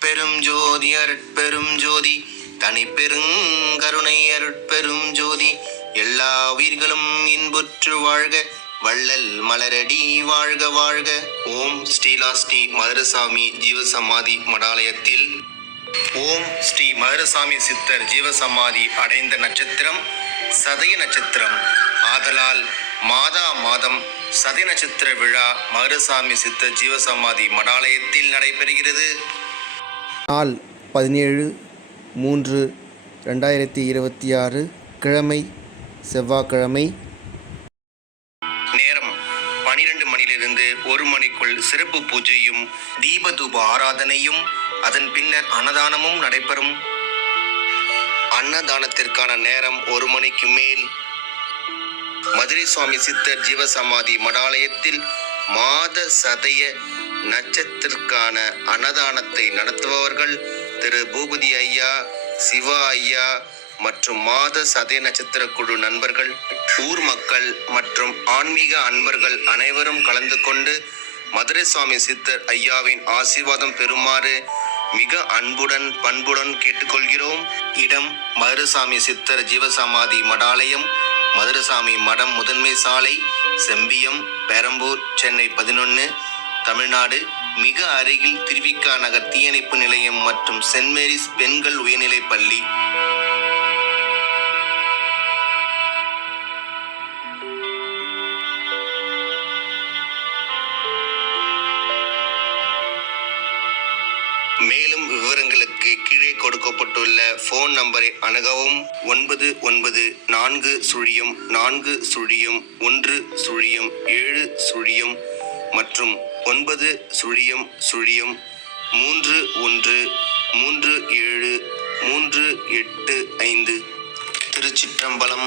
அருட்பெரும் ஜோதி அருட்பெரும் ஜோதி தனி பெருங்கருணை அருட்பெரும் ஜோதி எல்லா உயிர்களும் இன்புற்று வாழ்க வள்ளல் மலரடி வாழ்க வாழ்க. ஓம் ஸ்ரீலாஸ்ரீ மதுரசாமி ஜீவசமாதி மடாலயத்தில் ஓம் ஸ்ரீ மதுரசாமி சித்தர் ஜீவசமாதி அடைந்த நட்சத்திரம் சதய நட்சத்திரம் ஆதலால் மாதா மாதம் சதய நட்சத்திர விழா மதுரசாமி சித்தர் ஜீவசமாதி மடாலயத்தில் நடைபெறுகிறது. நாள் 17/3/2026 கிழமை செவ்வாய்க்கிழமை. நேரம் 12 மணியிலிருந்து 1 மணிக்குள் சிறப்பு பூஜையும் தீபதூப ஆராதனையும் அதன் பின்னர் அன்னதானமும் நடைபெறும். அன்னதானத்திற்கான நேரம் 1 மணிக்கு மேல். மதுரை சுவாமி சித்தர் ஜீவசமாதி மடாலயத்தில் மாத சதய நட்சத்திற்கான அன்னதானத்தை நடத்துபவர்கள் திரு பூபதி ஐயா, சிவா ஐயா மற்றும் மாத சதய நட்சத்திர குழு நண்பர்கள், ஊர் மக்கள் மற்றும் ஆன்மீக அன்பர்கள் அனைவரும் கலந்து கொண்டு மதுரை சுவாமி சித்தர் ஐயாவின் ஆசீர்வாதம் பெறுமாறு மிக அன்புடன் பண்புடன் கேட்டுக்கொள்கிறோம். இடம் மதுரசாமி சித்தர் ஜீவசமாதி மடாலயம், மதுரசாமி மடம், முதன்மை சாலை, செம்பியம், பெரம்பூர், சென்னை 11, தமிழ்நாடு. மிக அருகில் திருவிக்கா நகர் தீயணைப்பு நிலையம் மற்றும் சென்ட் மேரிஸ் பெண்கள் உயர்நிலைப் பள்ளி. மேலும் விவரங்களுக்கு கீழே கொடுக்கப்பட்டுள்ள போன் நம்பரை அணுகவும். 9940401007 மற்றும் 90313738 திருச்சிற்றம்பலம்.